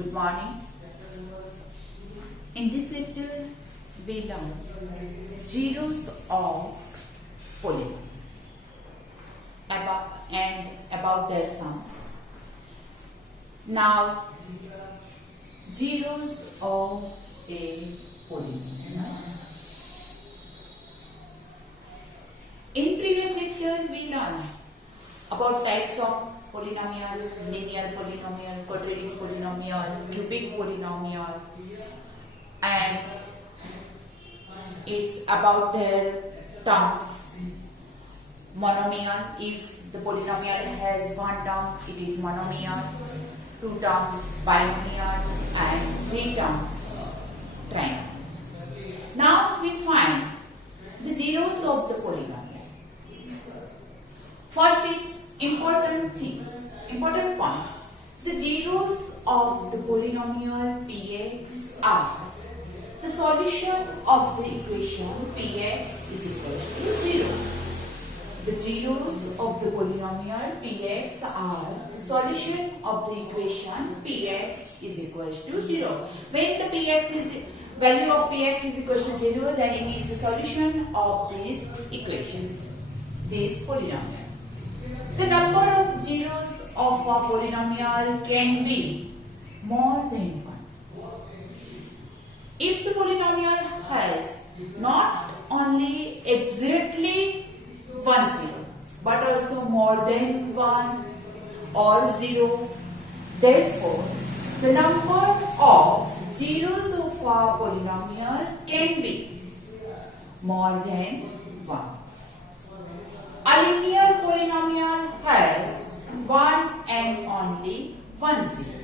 Good morning. In this lecture, we learn zeros of polynomial about their sums. Now, zeros of a polynomial. In previous lecture, we learned about types of polynomial, linear polynomial, quadratic polynomial, cubic polynomial, and it's about their terms. Monomial, if the polynomial has one term, it is monomial. Two terms, binomial, and three terms, trinomial. Now we find the zeros of the polynomial. First, it's important points. The zeros of the polynomial px are the solution of the equation px is equal to 0. The zeros of the polynomial px are the solution of the equation px is equal to 0. When the value of px is equal to 0, then it is the solution of this equation, this polynomial. The number of zeros of a polynomial can be more than 1. If the polynomial has not only exactly 1 zero, but also more than 1 or 0, therefore the number of zeros of a polynomial can be more than 1. A linear polynomial has 1 and only 1 zero.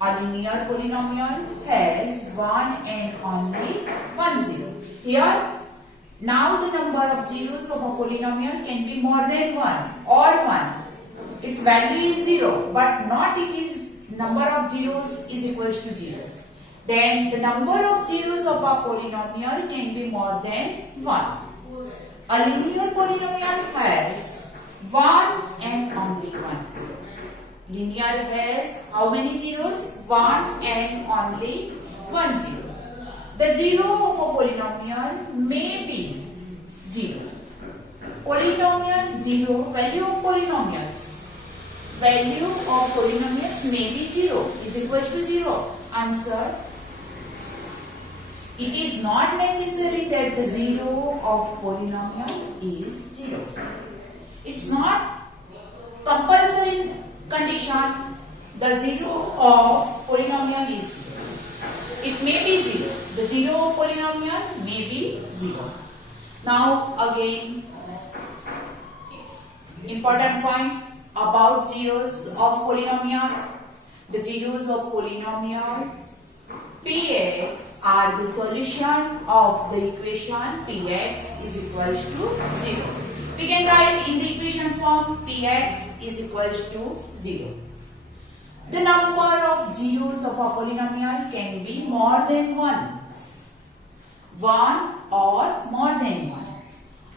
A linear polynomial has 1 and only 1 zero. Here, now the number of zeros of a polynomial can be more than 1 or 1. Its value is 0, but not it is number of zeros is equal to 0. Then the number of zeros of a polynomial can be more than 1. A linear polynomial has 1 and only 1 zero. Linear has how many zeros? 1 and only 1 zero. The zero of a polynomial may be 0. Polynomials 0, value of polynomials. Value of polynomials may be 0 is equal to 0. Answer. It is not necessary that the zero of polynomial is 0. It's not compulsory condition the zero of polynomial is 0. It may be 0. The zero of polynomial may be 0. Now again, important points about zeros of polynomial. The zeros of polynomial px are the solution of the equation px is equal to 0. We can write in the equation form px is equal to 0. The number of zeros of a polynomial can be more than 1. 1 or more than 1.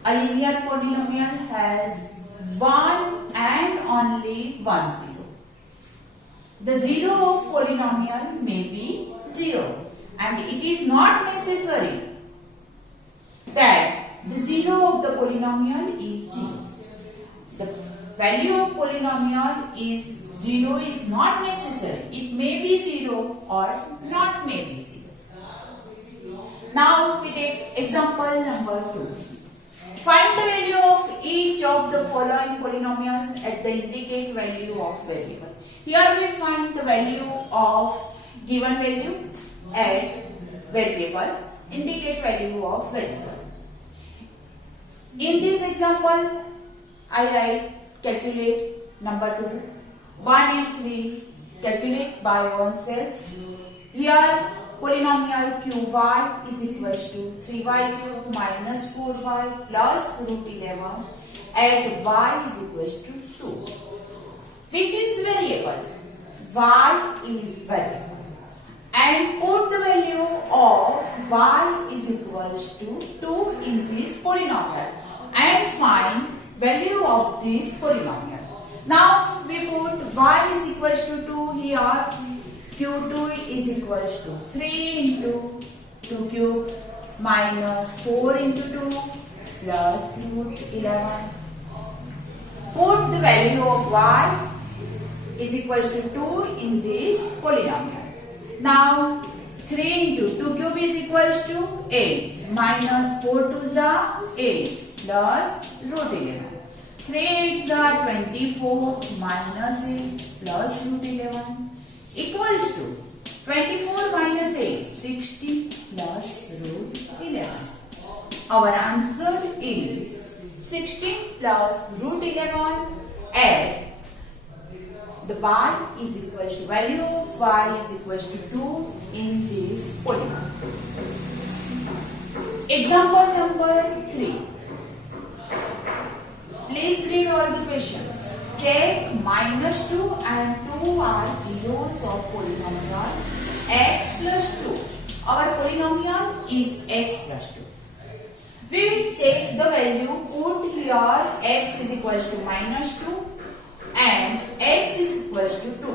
A linear polynomial has 1 and only 1 zero. The zero of polynomial may be 0, and it is not necessary that the zero of the polynomial is 0. The value of polynomial is 0 is not necessary. It may be 0 or not may be 0. Now we take example number 2. Find the value of each of the following polynomials at the indicate value of variable. Here we find the value of given value at variable, indicate value of variable. In this example, I write calculate number 2, 1 and 3, calculate by oneself. Here polynomial qy is equal to 3y cube minus 4y plus root 11 at y is equal to 2. Which is variable? Y is variable. And put the value of y is equal to 2 in this polynomial and find value of this polynomial. Now we put y is equals to 2 here. Q2 is equals to 3 into 2 cube minus 4 into 2 plus root 11. Put the value of y is equals to 2 in this polynomial. Now 3 into 2 cube is equals to 8 minus 4 to the 8 plus root 11. 3 8s are 24 minus 8 plus root 11 equals to 24 minus 8 60 plus root 11. Our answer is 16 plus root 11 as the y is equals to value of y is equals to 2 in this polynomial. Example number 3. Please read all the question. Check minus 2 and 2 are zeros of polynomial x plus 2. Our polynomial is x plus 2. We will check the value. Put here x is equals to minus 2 and x is equals to 2.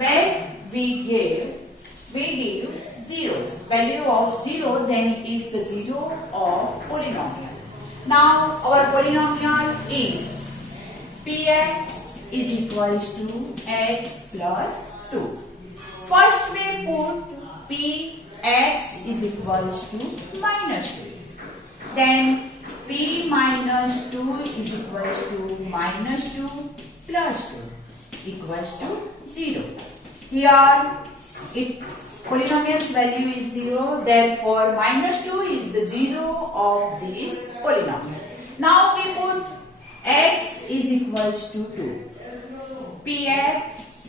When we give zeros, value of 0, then it is the 0 of polynomial. Now our polynomial is px is equals to x plus 2. First we put px is equals to minus 2. Then p minus 2 is equals to minus 2 plus 2 equals to 0. Here polynomial's value is 0, therefore minus 2 is the 0 of this polynomial. Now we put x is equals to 2. Px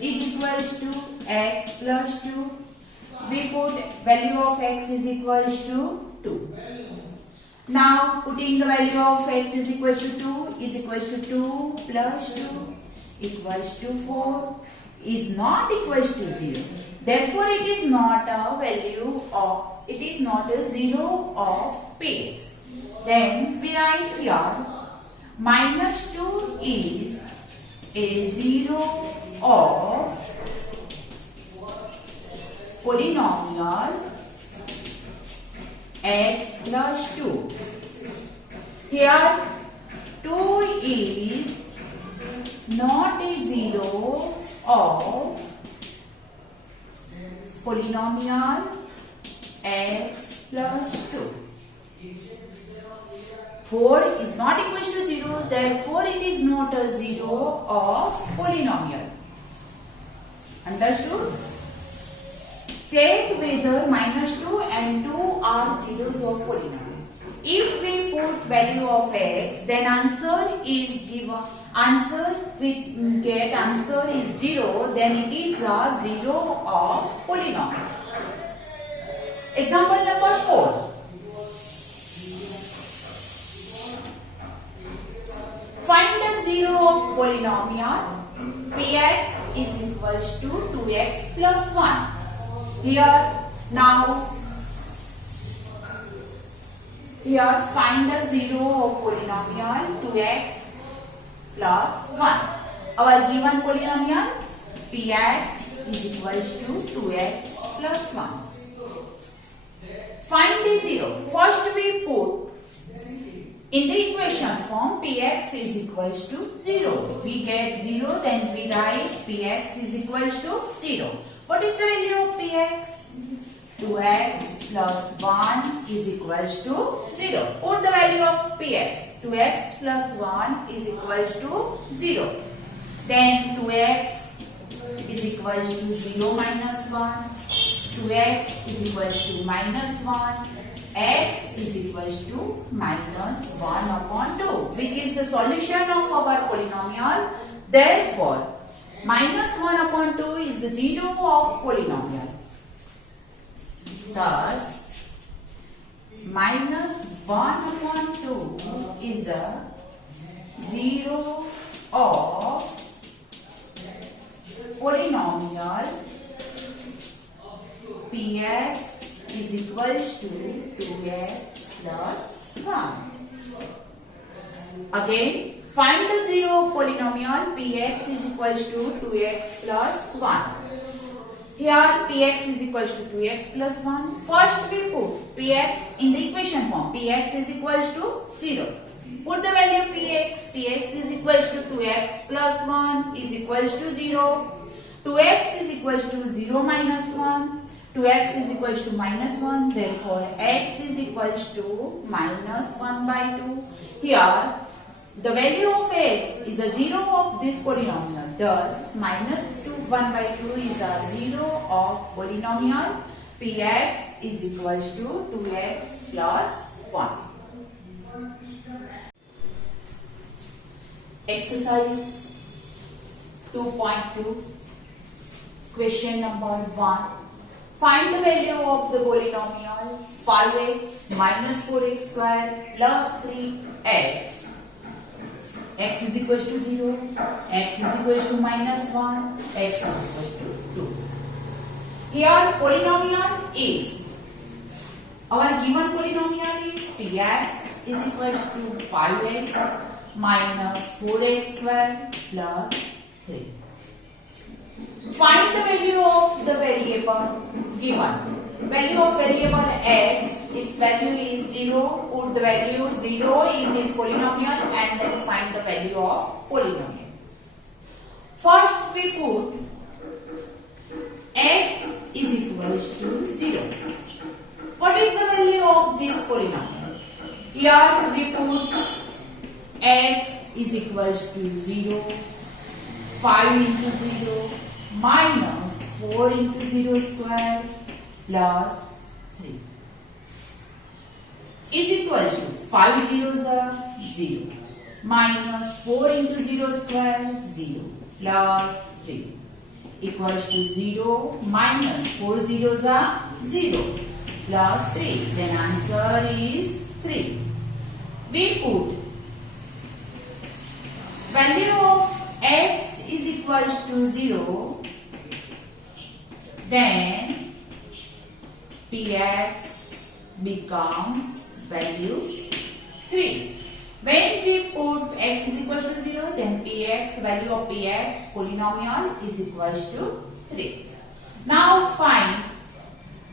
is equals to x plus 2. We put value of x is equals to 2. Now putting the value of x is equals to 2 is equals to 2 plus 2 equals to 4 is not equals to 0. Therefore it is not a value of, it is not a 0 of px. Then we write here minus 2 is a 0 of polynomial x plus 2. Here 2 is not a 0 of polynomial x plus 2. 4 is not equal to 0, therefore it is not a 0 of polynomial. Understood? Check whether minus 2 and 2 are zeros of polynomial. If we put value of x, then answer is given. We get answer is 0, then it is a 0 of polynomial. Example number 4. Find the 0 of polynomial px is equals to 2x plus 1. Here find the 0 of polynomial 2x plus 1. Our given polynomial px is equals to 2x plus 1. Find the 0. First we put in the equation form px is equals to 0. We get 0, then we write px is equals to 0. What is the value of px? 2x plus 1 is equals to 0. Put the value of px. 2x plus 1 is equals to 0. Then 2x is equals to 0 minus 1. 2x is equals to minus 1. X is equals to minus 1 upon 2, which is the solution of our polynomial. Therefore, minus 1 upon 2 is the 0 of polynomial. Thus, minus 1 upon 2 is a 0 of polynomial px is equals to 2x plus 1. Again, Find the zero of polynomial px is equals to 2x plus 1. Here px is equals to 2x plus 1. First we put px in the equation form. Px is equals to 0. Put the value px. Px is equals to 2x plus 1 is equals to 0. 2x is equals to 0 minus 1. 2x is equals to minus 1. Therefore, x is equals to minus 1 by 2. Here, the value of x is a 0 of this polynomial. Thus, minus 1 by 2 is a 0 of polynomial. Px is equals to 2x plus 1. Exercise 2.2. Question number 1. Find the value of the polynomial 5x minus 4x square plus 3x. X is equals to 0, x is equals to minus 1, x is equals to 2. Here polynomial is, our given polynomial is px is equals to 5x minus 4x square plus 3. Find the value of the variable given. Value of variable x, its value is 0. Put the value 0 in this polynomial and then find the value of polynomial. First we put x is equals to 0. What is the value of this polynomial? Here we put x is equals to 0, 5 into 0 minus 4 into 0 square plus 3 is equal to 5 zeros are 0 minus 4 into 0 square 0 plus 3 equals to 0 minus 4 zeros are 0 plus 3. Then answer is 3. We put value of x is equals to 0, then px becomes value 3. When we put x is equals to 0, then px, value of px polynomial is equals to 3. Now find,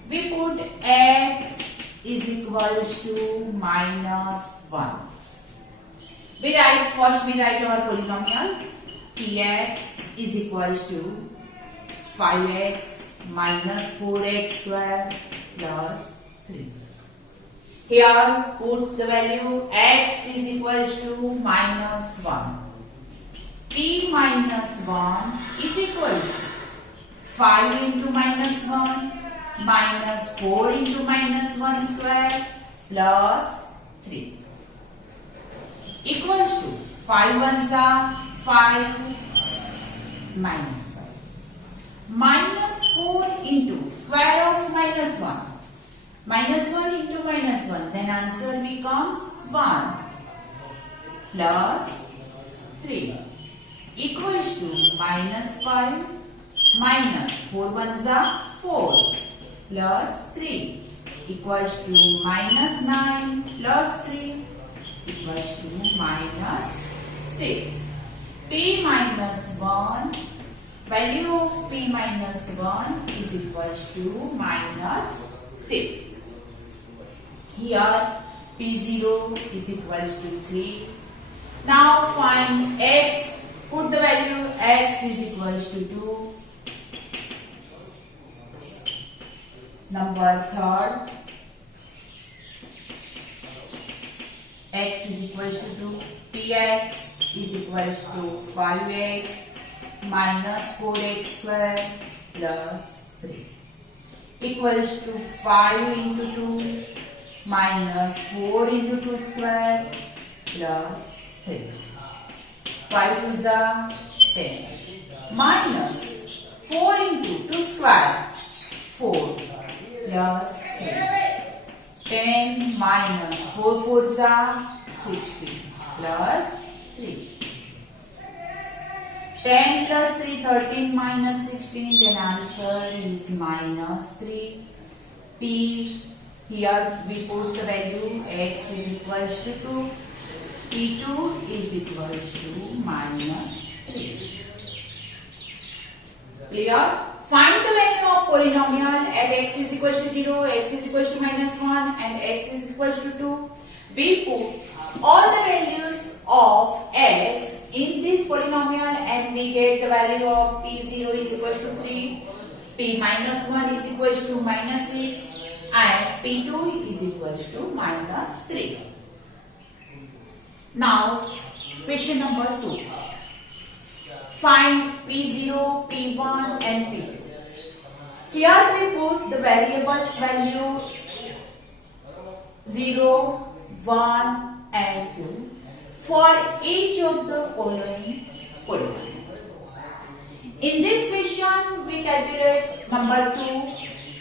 we put x is equals to minus 1. We write, first we write our polynomial. Px is equals to 5x minus 4x square plus 3. Here put the value x is equals to minus 1. P minus 1 is equals to 5 into minus 1 minus 4 into minus 1 square plus 3 equals to 5 ones are 5 minus 5 minus 4 into square of minus 1. Minus 1 into minus 1, then answer becomes 1 plus 3 equals to minus 5 minus 4 ones are 4 plus 3 equals to minus 9 plus 3 equals to minus 6. P minus 1, value of P minus 1 is equals to minus 6. Here P0 is equals to 3. Now find x, put the value x is equals to 2. Number third, x is equals to 2. Px is equals to 5x minus 4x square plus 3 equals to 5 into 2 minus 4 into 2 square plus 3. 5 2s are 10 minus 4 into 2 square 4 plus 3. 10 minus 4 4s are 16 plus 3. 10 plus 3, 13 minus 16, then answer is minus 3. P, here we put the value x is equals to 2. P2 is equals to minus 3. Clear? Find the value of polynomial at x is equals to 0, x is equals to minus 1 and x is equals to 2. We put all the values of x in this polynomial and we get the value of P0 is equals to 3, P minus 1 is equals to minus 6 and P2 is equals to minus 3. Now, question number 2. Find P0, P1 and P2. Here we put the variables value 0, 1 and 2 for each of the following polynomials. In this question, we calculate number 2.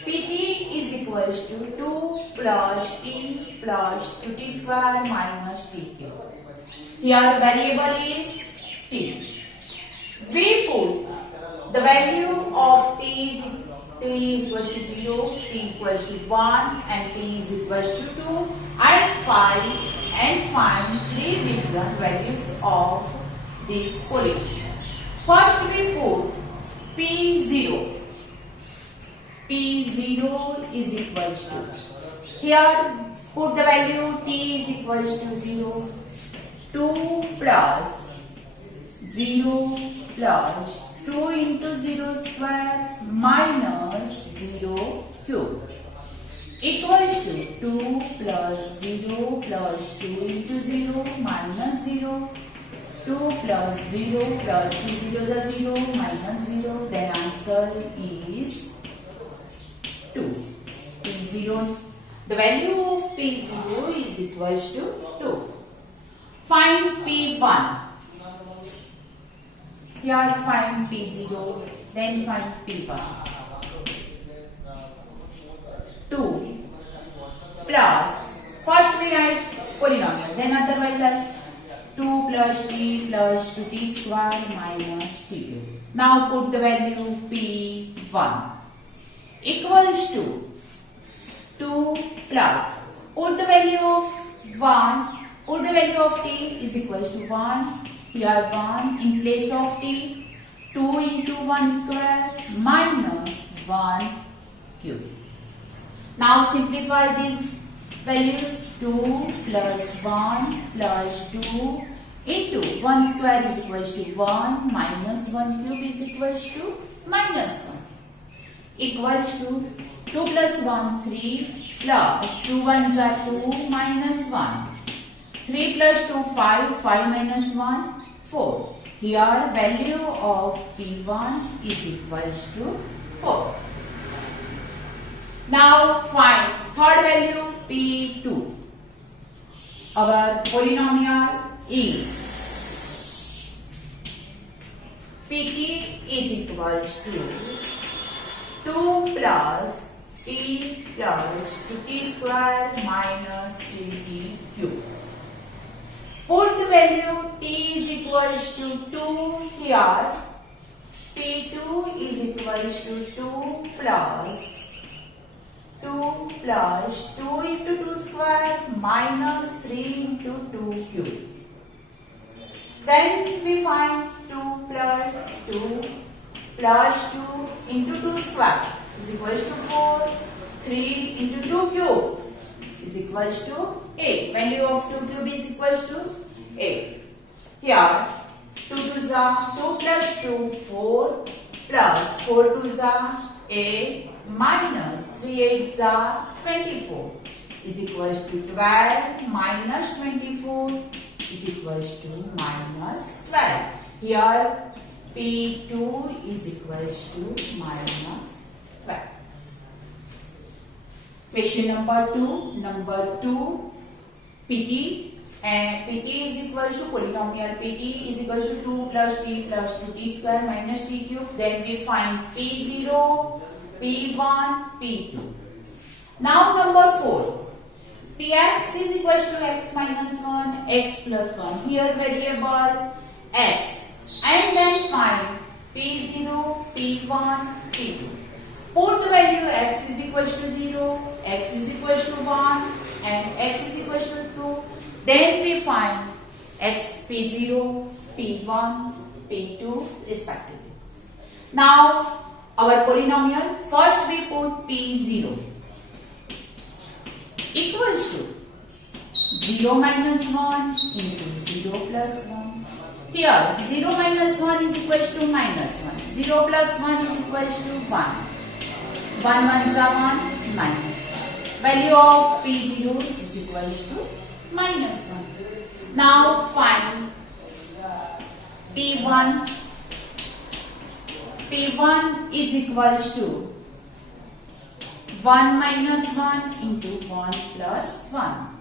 Pt is equals to 2 plus t plus 2t square minus t cube. Here variable is t. We put the value of t is equals to 0, t equals to 1 and t is equals to 2 and find three different values of this polynomial. First we put P0. P0 is equals to, here put the value t is equals to 0, 2 plus 0 plus 2 into 0 square minus 0 cube equals to 2 plus 0 plus 2 into 0 minus 0, 2 plus 0 plus 2 0 is 0 minus 0, then answer is 2. P0, the value of P0 is equals to 2. Find P1. Here find P0, then find P1. 2 plus, first we write polynomial, then otherwise like 2 plus t plus 2t square minus t cube. Now put the value P1 equals to 2 plus, put the value of 1, put the value of t is equals to 1, here 1 in place of t, 2 into 1 square minus 1 cube. Now simplify these values, 2 plus 1 plus 2 into 1 square is equals to 1 minus 1 cube is equals to minus 1 equals to 2 plus 1 3 plus 2 ones are 2 minus 1, 3 plus 2 5, 5 minus 1 4. Here value of P1 is equals to 4. Now find third value P2. Our polynomial is Pt is equals to 2 plus t plus 2t square minus 3t cube. Put the value t is equals to 2 here. P2 is equals to 2 plus 2 into 2 square minus 3 into 2 cube. Then we find 2 plus 2 plus 2 into 2 square is equals to 4. 3 into 2 cube is equals to 8. Value of 2 cube is equals to 8. Here 2 2s are 2 plus 2 4 plus 4 2s are 8 minus 3 8s are 24 is equals to 12 minus 24 is equals to minus 12. Here P2 is equals to minus 12. Question number 2. Number 2, Pt and Pt is equals to polynomial Pt is equals to 2 plus t plus 2t square minus t cube. Then we find P0, P1, P2. Now number 4. Px is equals to x minus 1, x plus 1. Here variable x. And then find P0, P1, P2. Put the value x is equals to 0, x is equals to 1 and x is equals to 2. Then we find x p0, p1, p2 respectively. Now our polynomial, first we put p0 equals to 0 minus 1 into 0 plus 1. Here 0 minus 1 is equals to minus 1. 0 plus 1 is equals to 1. 1 ones are 1 minus 1. Value of p0 is equals to minus 1. Now find p1. p1 is equals to 1 minus 1 into 1 plus 1.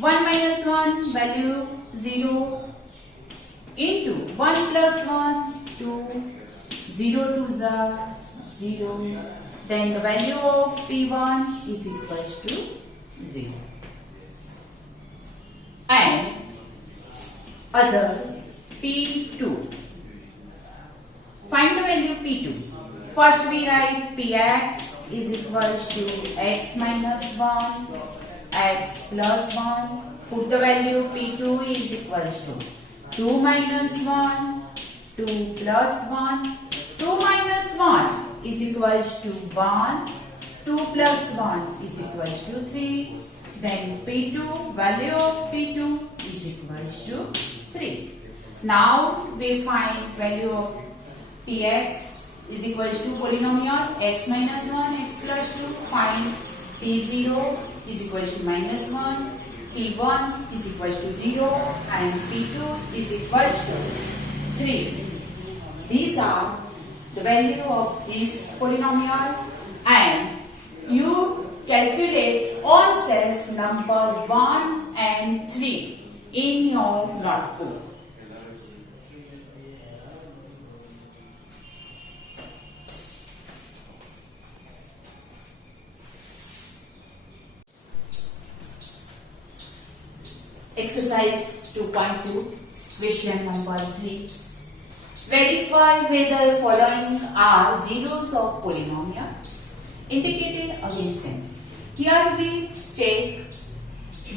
1 minus 1 value 0 into 1 plus 1 2, 0 to 0. Then the value of p1 is equals to 0. And other p2. Find the value p2. First we write px is equals to x minus 1, x plus 1. Put the value p2 is equals to 2 minus 1, 2 plus 1. 2 minus 1 is equals to 1. 2 plus 1 is equals to 3. Then p2, value of p2 is equals to 3. Now we find value of px is equals to polynomial x minus 1, x plus 2. Find p0 is equals to minus 1, p1 is equals to 0 and p2 is equals to 3. These are the value of this polynomial, and you calculate on self number 1 and 3 in your notebook. Exercise 2.2, question number 3. Verify whether following are zeros of polynomial indicated against them. Here we check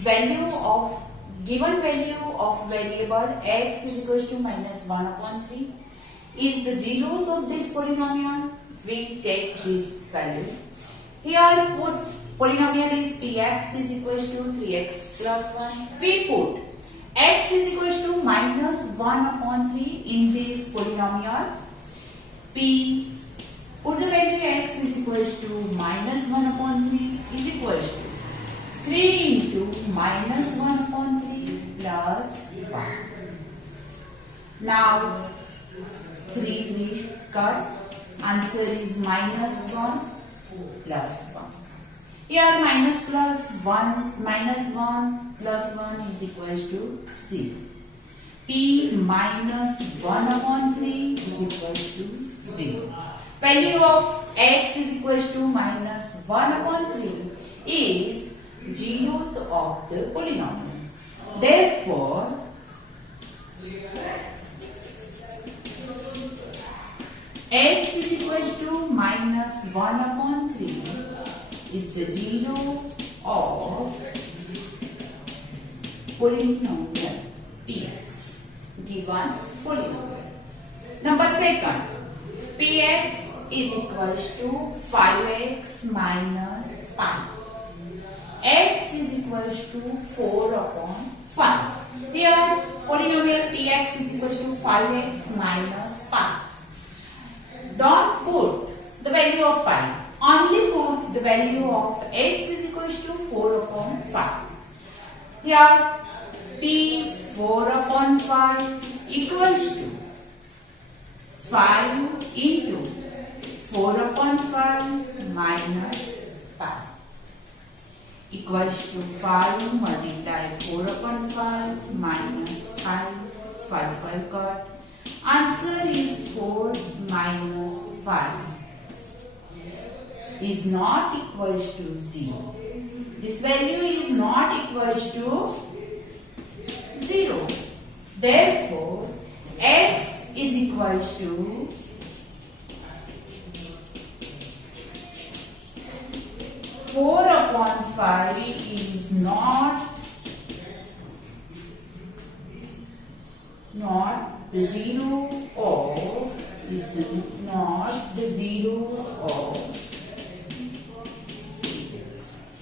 value of given value of variable x is equals to minus 1 upon 3 is the zeros of this polynomial. We check this value. Here put polynomial is px is equals to 3x plus 1. We put x is equals to minus 1 upon 3 in this polynomial. Put the value x is equals to minus 1 upon 3 is equals to 3 into minus 1 upon 3 plus 1. Now 3 cut. Answer is minus 1 plus 1. Here minus plus 1 minus 1 plus 1 is equals to 0. P minus 1 upon 3 is equals to 0. Value of x is equals to minus 1 upon 3 is zeros of the polynomial. Therefore, x is equals to minus 1 upon 3 is the zero of polynomial px, given polynomial. Number second, px is equals to 5x minus pi. X is equals to 4 upon 5. Here polynomial px is equals to 5x minus pi. Don't put the value of pi. Only put the value of x is equals to 4 upon 5. Here p 4 upon 5 equals to 5 into 4 upon 5 minus pi equals to 5 multiply 4 upon 5 minus 5. 5 cut. Answer is 4 minus 5 is not equals to 0. This value is not equals to 0. Therefore, x is equals to 4 upon 5 is not not the zero of is the not the zero of px.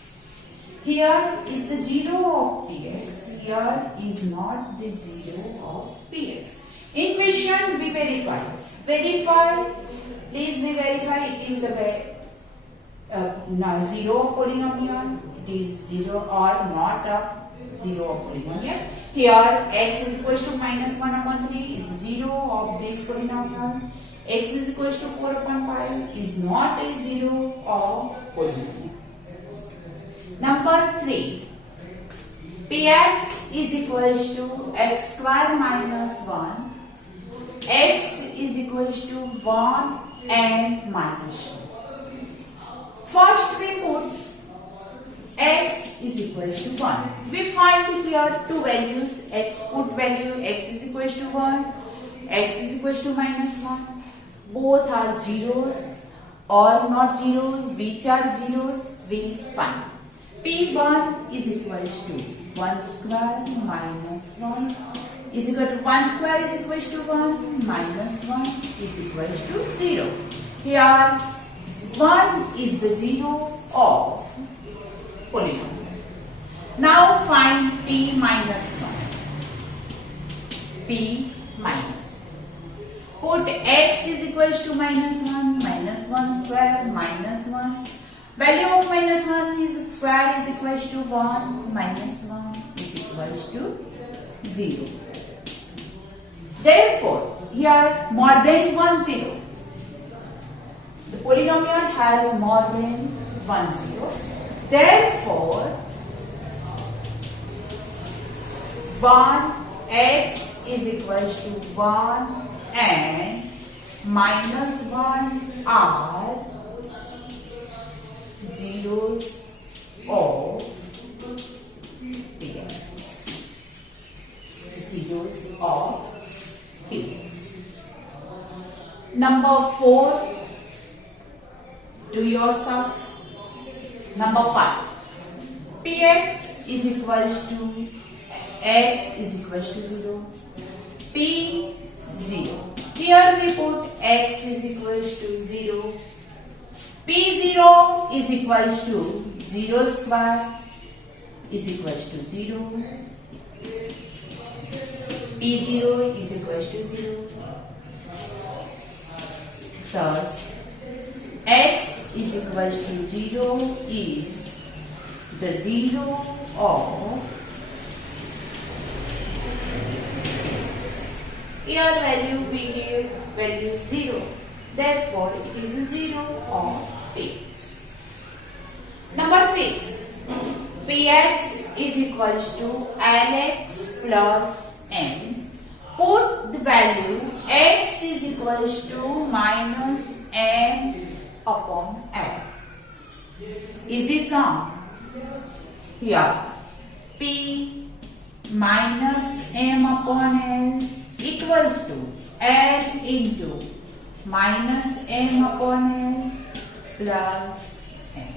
Here is the zero of px. Here is not the zero of px. In question we verify. Please we verify it is the zero polynomial. It is zero or not a zero polynomial. Here x is equal to minus 1 upon 3 is zero of this polynomial. X is equal to 4 upon pi is not a zero of polynomial. Number 3. Px is equal to x square minus 1. X is equal to 1 and minus 1. First we put x is equal to 1. We find here two values. Put value x is equal to 1, x is equal to minus 1. Both are zeros or not zeros. Which are zeros? We find. P1 is equal to 1 square minus 1 is equal to 1 square is equal to 1 minus 1 is equal to 0. Here 1 is the zero of polynomial. Now find p minus 1. P minus. Put x is equal to minus 1 square minus 1. Value of minus 1 is square is equal to 1 minus 1 is equal to 0. Therefore, here more than 1 0. The polynomial has more than 1 0. Therefore, 1x is equal to 1 and minus 1 are zeros of px. Zeros of px. Number 4. Do yourself. Number 5. Px is equal to x is equal to 0. P 0. Here we put x is equal to 0. P0 is equal to 0 square is equal to 0. P0 is equal to 0. Thus, x is equal to 0 is the 0 of here value we give value 0. Therefore, it is a 0 of px. Number 6. Px is equal to Lx plus m. Put the value x is equal to minus m upon l. Is this sum? Here p minus m upon l equals to l into minus m upon l plus m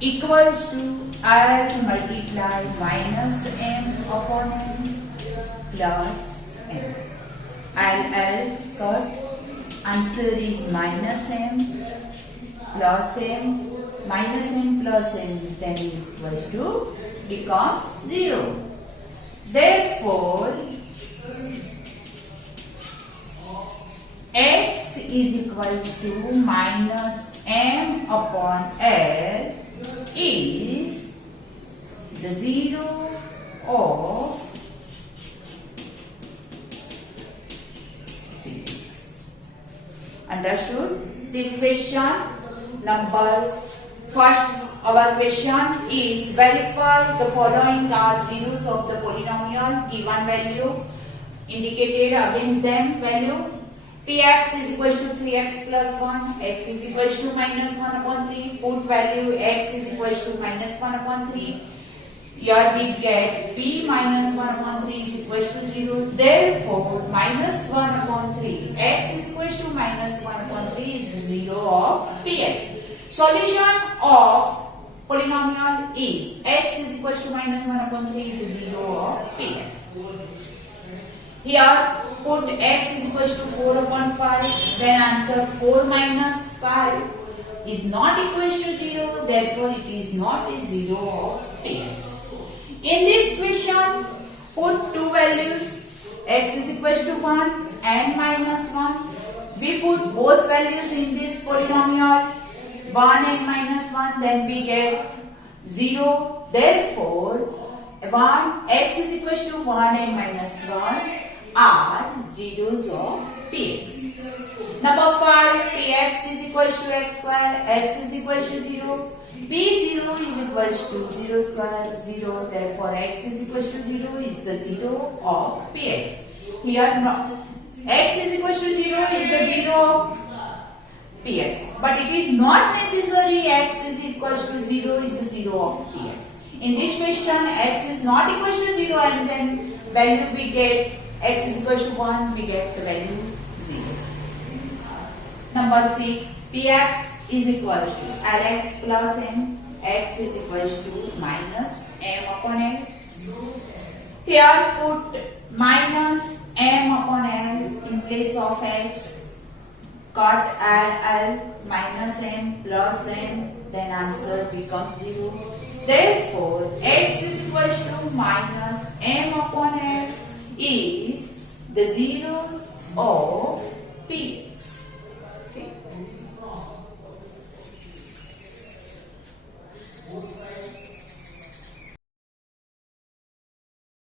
equals to l multiply minus m upon l plus m. L cut. Answer is minus m plus m minus m plus m then is equals to becomes 0. Therefore, x is equal to minus m upon l is the 0 of px. Understood? This question number first. Our question is verify the following are zeros of the polynomial given value indicated against them value. Px is equal to 3x plus 1, x is equal to minus 1 upon 3, put value x is equal to minus 1 upon 3. Here we get p minus 1 upon 3 is equal to 0. Therefore, minus 1 upon 3, x is equal to minus 1 upon 3 is the 0 of px. Solution of polynomial is x is equal to minus 1 upon 3 is 0 of px. Here put x is equals to 4 upon 5, then answer 4 minus 5 is not equals to 0, therefore it is not a 0 of px. In this question, put two values, x is equals to 1 and minus 1. We put both values in this polynomial, 1 and minus 1, then we get 0. Therefore, x is equals to 1 and minus 1 are zeros of px. Number 5, px is equals to x square, x is equals to 0. P0 is equals to 0 square, 0. Therefore, x is equals to 0 is the 0 of px. Here, x is equals to 0 is the 0 of px. But it is not necessary x is equals to 0 is the 0 of px. In this question, x is not equals to 0 and then value we get x is equals to 1, we get the value 0. Number 6, px is equals to Lx plus m, x is equals to minus m upon l. Here put minus m upon l in place of x, cut l minus m plus m, then answer becomes 0. Therefore, x is equals to minus m upon l is the zeros of px.